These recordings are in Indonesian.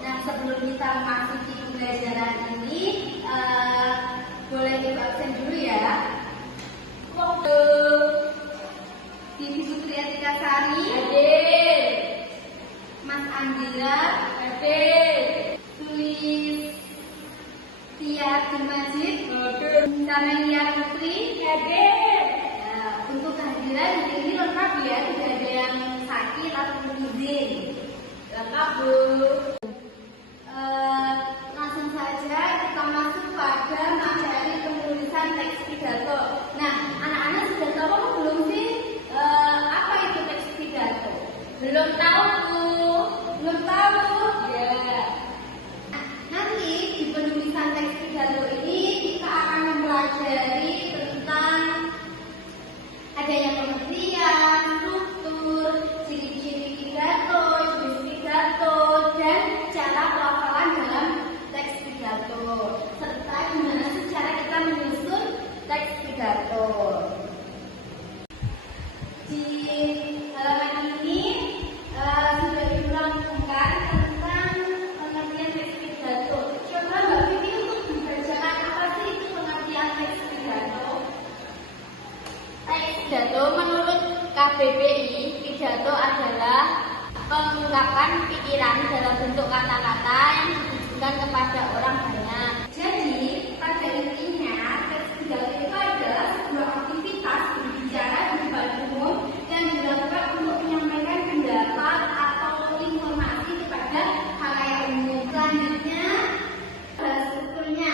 Nah, sebelum kita memasuki pembelajaran ini, boleh ibu absen dulu ya. Bibi Supriyatika Sari, hadir. Mas Andira, hadir. Tulis Tia Majid, hadir. Samelia Putri, hadir. Untuk kehadiran ini lengkap ya, tidak ada yang sakit atau izin. Lengkap Bu. Langsung saja kita masuk pada materi penulisan teks pidato. Nah, anak-anak sudah tahu belum sih apa itu teks pidato? Belum tahu Bu. Belum tahu? Ya. Nah, nanti di penulisan teks pidato ini kita akan mempelajari tentang adanya pengertian, struktur, ciri-ciri pidato, jenis pidato, dan cara pelafalan dalam teks pidato, serta gimana sih cara kita menyusun teks pidato. Di halaman ini sudah diurangkan tentang pengertian teks pidato. Coba Mbak Vivi untuk dibacakan apa sih itu pengertian teks pidato? Teks pidato menurut KBBI, pidato adalah pengungkapan pikiran dalam bentuk kata-kata yang ditujukan kepada orang banyak. Jadi, pada intinya, teks pidato itu adalah sebuah aktivitas berbicara di depan umum yang dilakukan untuk menyampaikan pendapat atau informasi kepada khalayak umum. Selanjutnya, strukturnya.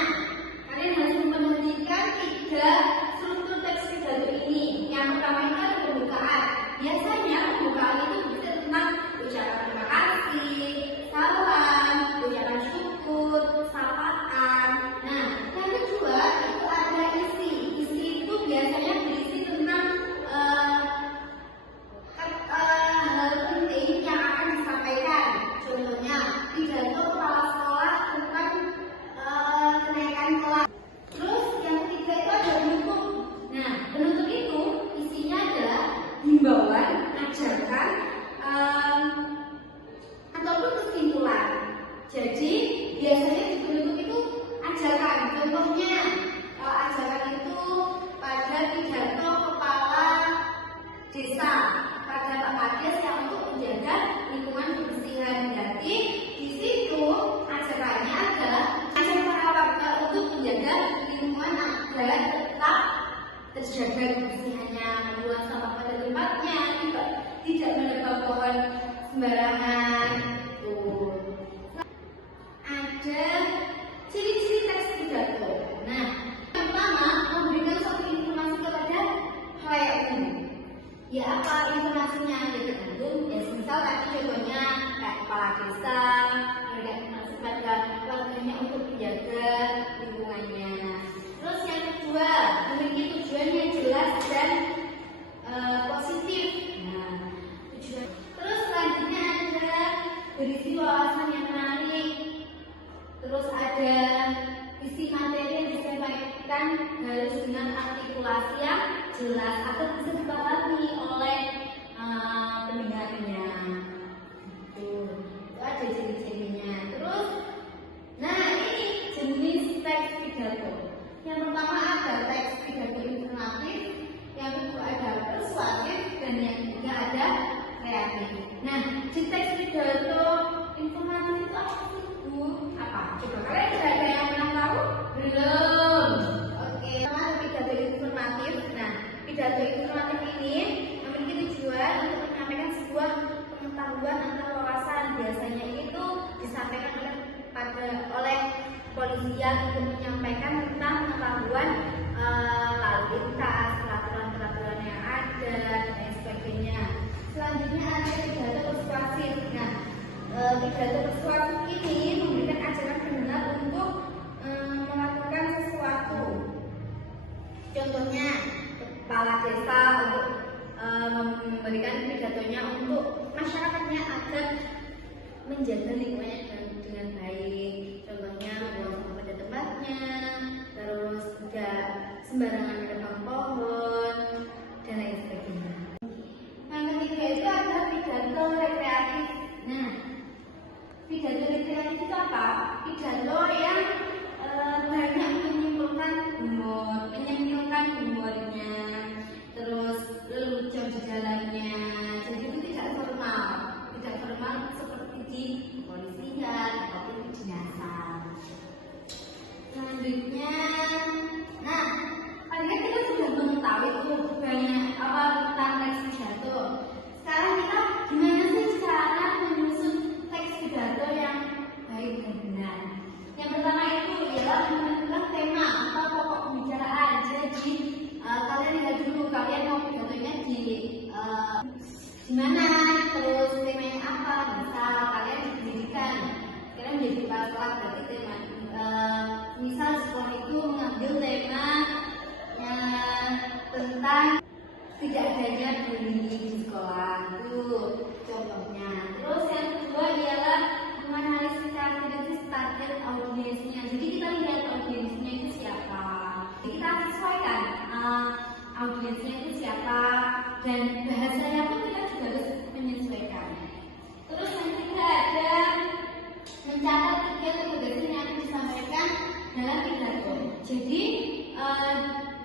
Kalian harus memperhatikan 3 struktur teks pidato ini. Yang pertama itu adalah pembukaan. Biasanya pembukaan itu bisa tentang ucapan terima kasih, salam, ucapan syukur, sapaan. Nah, yang kedua itu ada isi. Isi itu biasanya berisi tentang hal penting yang akan disampaikan. Contohnya, pidato kepala sekolah tentang kenaikan kelas. Terus yang ketiga itu ada penutup. Nah, penutup itu isinya adalah himbauan, ajakan, ataupun kesimpulan. Jadi biasanya di penutup itu ajakan. Contohnya ajakan itu pada pidato kepala desa pada Pak Kades yang untuk menjaga lingkungan kebersihan. Jadi di situ ajakannya adalah ajak para warga untuk menjaga lingkungan agar tetap terjaga kebersihannya, membuang sampah pada tempatnya, tidak menebang pohon sembarangan. Ada ciri-ciri teks pidato. Nah, yang pertama memberikan suatu informasi kepada khalayak umum. Ya, apa informasinya? Ya tergantung. Ya, misal tadi contohnya kayak kepala desa, memberikan informasi pada warganya untuk menjaga lingkungannya. Terus yang kedua, memiliki tujuan yang jelas dan positif. Nah, tujuan. Terus selanjutnya ada berisi wawasan yang menarik. Terus ada isi materi yang disampaikan harus dengan artikulasi yang jelas agar bisa dipahami oleh pendengarnya. Itu ada ciri-cirinya. Terus, nah ini jenis teks pidato. Yang pertama ada teks pidato informatif, yang kedua ada persuasif, dan yang ketiga ada kreatif. Nah, di teks pidato informatif itu apa sih Bu? Apa? Coba kalian sudah ada yang pernah tahu? Belum. Oke, pertama ada pidato informatif. Nah, pidato informatif ini memiliki tujuan untuk menyampaikan sebuah pengetahuan atau wawasan. Biasanya itu disampaikan oleh kepolisian untuk menyampaikan tentang pengetahuan lalu lintas, peraturan-peraturan yang ada, dan lain sebagainya. Selanjutnya ada pidato persuasif. Nah, pidato persuasif ini memberikan ajakan benar untuk melakukan sesuatu. Contohnya, kepala desa untuk memberikan pidatonya untuk masyarakatnya agar menjaga lingkungannya dengan baik. Contohnya buang sampah pada tempatnya, terus tidak sembarangan menebang pohon, dan lain sebagainya. Yang ketiga itu ada pidato rekreatif. Nah, pidato pidato yang banyak menyimpulkan humornya, terus lelucon di jalannya. Jadi itu tidak formal seperti di kepolisian ataupun di dinas. Selanjutnya, nah, tadi kan kita sudah mengetahui tuh banyak apa tentang teks pidato. Sekarang kita gimana sih cara menyusun teks pidato yang baik dan benar? Yang pertama itu ialah menentukan tema atau pokok pembicaraan. Jadi kalian lihat dulu kalian mau pidatonya di mana, terus temanya apa. Misal kalian di pendidikan, kalian menjadi kepala sekolah, berarti tema misal sekolah itu mengambil tema tentang tidak adanya bullying di sekolah, itu contohnya. Terus yang kedua ialah menganalisis kritis target audiensnya. Jadi kita lihat audiensnya itu siapa. Jadi kita sesuaikan audiensnya itu siapa, dan bahasanya pun kita juga harus menyesuaikan. Terus yang ketiga ada mencatat tiga tugas yang akan disampaikan dalam pidato. Jadi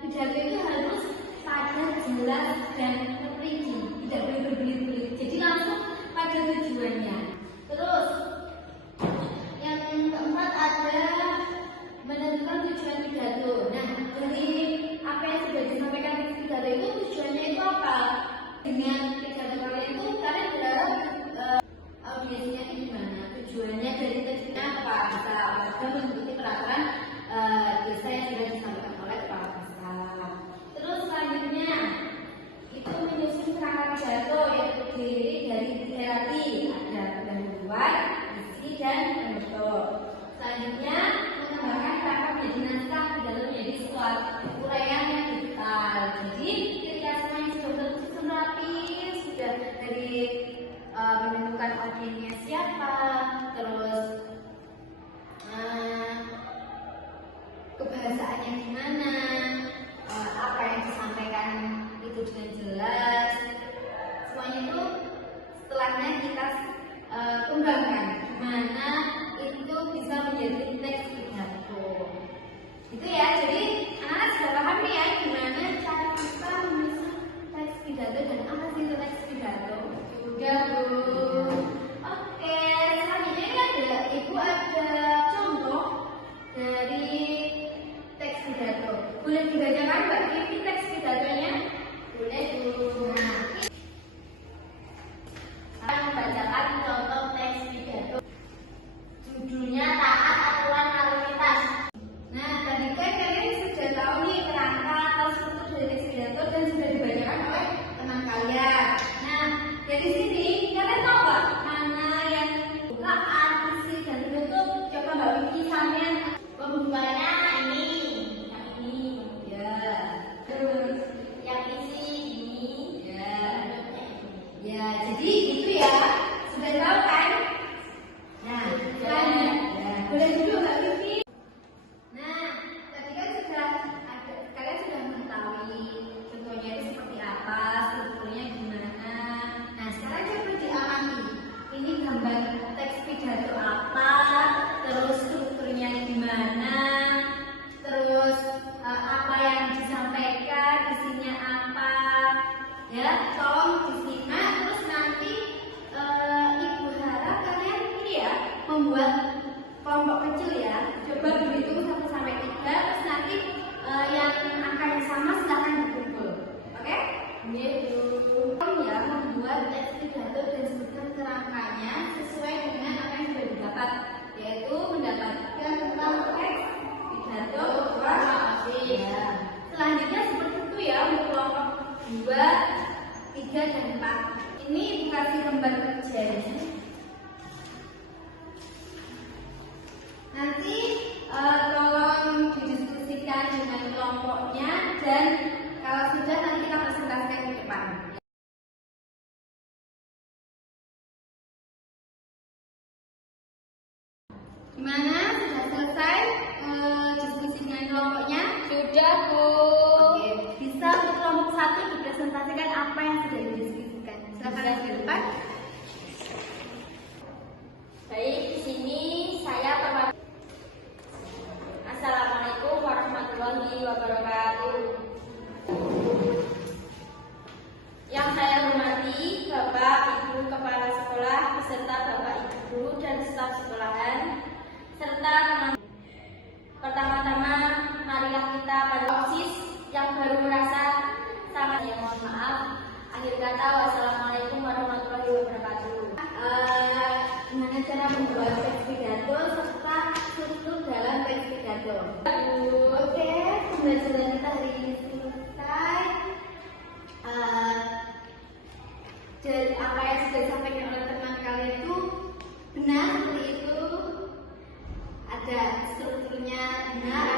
pidato itu harus padat, jelas, dan terperinci, tidak boleh berbelit-belit. Jadi langsung pada tujuannya. Terus yang keempat ada menentukan tujuan pidato. Nah, dari apa yang sudah disampaikan di pidato itu, tujuannya itu apa? Dengan pidato kalian itu kalian berharap audiensnya itu gimana? Tujuannya dari teksnya apa? Bisa mengikuti peraturan desa yang sudah disampaikan oleh kepala desa. Terus selanjutnya itu menyusun kerangka pidato yang terdiri dari tiga tadi, ada pendahuluan, isi, dan penutup. Selanjutnya mengembangkan kerangka menjadi naskah pidato menjadi suatu uraian yang detail. Jadi ketika semuanya sudah tersusun rapi, sudah dari menentukan audiensnya siapa, terus kebahasaannya gimana, apa yang disampaikan itu dengan jelas, semuanya itu setelahnya kita kembangkan gimana itu bisa menjadi teks pidato. Itu ya, jadi anak-anak sudah paham nih ya gimana cara kita menyusun teks pidato dan apa sih itu teks pidato. Sudah Bu. Oke, selanjutnya ini ada Ibu ada contoh dari teks pidato. Boleh dibacakan Mbak Vivi teks pidatonya? Boleh Bu. Saya membacakan contoh teks pidato. Judulnya Taat Aturan Lalu Lintas. Nah, tadi kan kalian sudah tahu nih kerangka atau struktur dari teks pidato dan sudah dibacakan oleh teman kalian. Nah, dari sini kalian tahu nggak mana yang bukaan, isi, dan penutup? Coba Mbak Vivi sampean. Pembukaannya ini, yang ini, ya. Terus yang isi ini, ya. Ya, jadi itu ya. Sudah tahu kan? Nah, boleh dulu Mbak Vivi. Nah, tadi kan kalian sudah mengetahui contohnya itu seperti apa, strukturnya gimana. Nah, sekarang coba diamati. Ini gambar teks pidato apa, terus strukturnya gimana, terus apa yang disampaikan, isinya apa. Ya, tolong disimak. Terus nanti Ibu harap kalian ini ya membuat kelompok kecil ya. Coba berhitung 1 sampai 3, terus nanti yang angkanya sama silahkan dikumpul. Oke? Gitu. Ya, membuat teks pidato dan sebutkan kerangkanya sesuai dengan apa yang sudah didapat, yaitu mendapatkan tentang teks pidato ya. Selanjutnya seperti itu ya untuk kelompok 2, 3, dan 4. Ini Ibu kasih gambar kerjanya. Nanti tolong didiskusikan dengan kelompoknya, dan kalau sudah nanti kita presentasikan ke depan. Gimana? Sudah selesai diskusi dengan kelompoknya? Sudah Bu. Oke, bisa untuk kelompok 1 dipresentasikan apa yang sudah didiskusikan. Silakan ke depan. Baik, di sini saya staf sekolahan serta pertama-tama marilah kita pada OSIS yang baru merasa sangat mohon maaf. Akhir kata, wassalamualaikum warahmatullahi wabarakatuh. Gimana cara membuat teks pidato serta struktur dalam teks pidato? Oke, pembelajaran kita hari ini selesai. Jadi apa yang sudah disampaikan oleh teman kalian itu benar seperti itu, ada strukturnya benar.